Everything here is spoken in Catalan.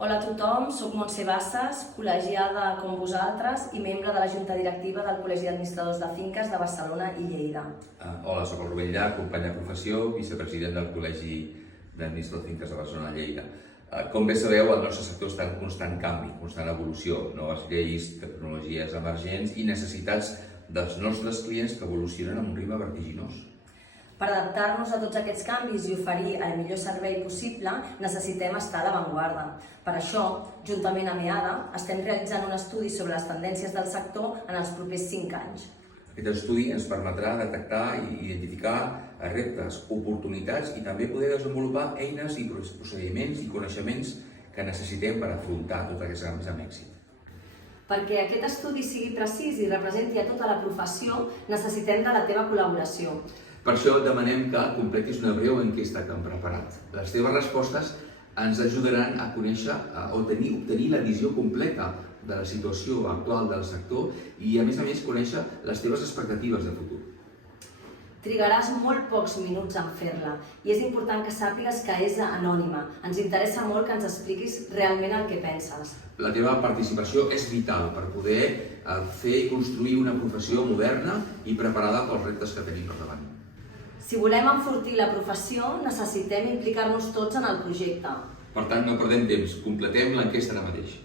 Hola a tothom, soc Montse Bassas, col·legiada com vosaltres i membre de la Junta Directiva del Col·legi d'Administradors de Finques de Barcelona i Lleida. Hola, soc el Rubén Llach, company de professió, vicepresident del Col·legi d'Administradors de Finques de Barcelona i Lleida. Com bé sabeu, el nostre sector està en constant canvi, constant evolució, noves lleis, tecnologies emergents i necessitats dels nostres clients que evolucionen amb un ritme vertiginós. Per adaptar-nos a tots aquests canvis i oferir el millor servei possible, necessitem estar a l'avantguarda. Per això, juntament amb EADA, estem realitzant un estudi sobre les tendències del sector en els propers 5 anys. Aquest estudi ens permetrà detectar i identificar reptes, oportunitats i també poder desenvolupar eines i procediments i coneixements que necessitem per afrontar tots aquests canvis amb èxit. Perquè aquest estudi sigui precís i representi a tota la professió, necessitem de la teva col·laboració. Per això et demanem que completis una breu enquesta que hem preparat. Les teves respostes ens ajudaran a conèixer o obtenir la visió completa de la situació actual del sector i, a més, conèixer les teves expectatives de futur. Trigaràs molt pocs minuts en fer-la i és important que sàpigues que és anònima. Ens interessa molt que ens expliquis realment el que penses. La teva participació és vital per poder fer i construir una professió moderna i preparada pels reptes que tenim per davant. Si volem enfortir la professió, necessitem implicar-nos tots en el projecte. Per tant, no perdem temps, completem l'enquesta ara mateix.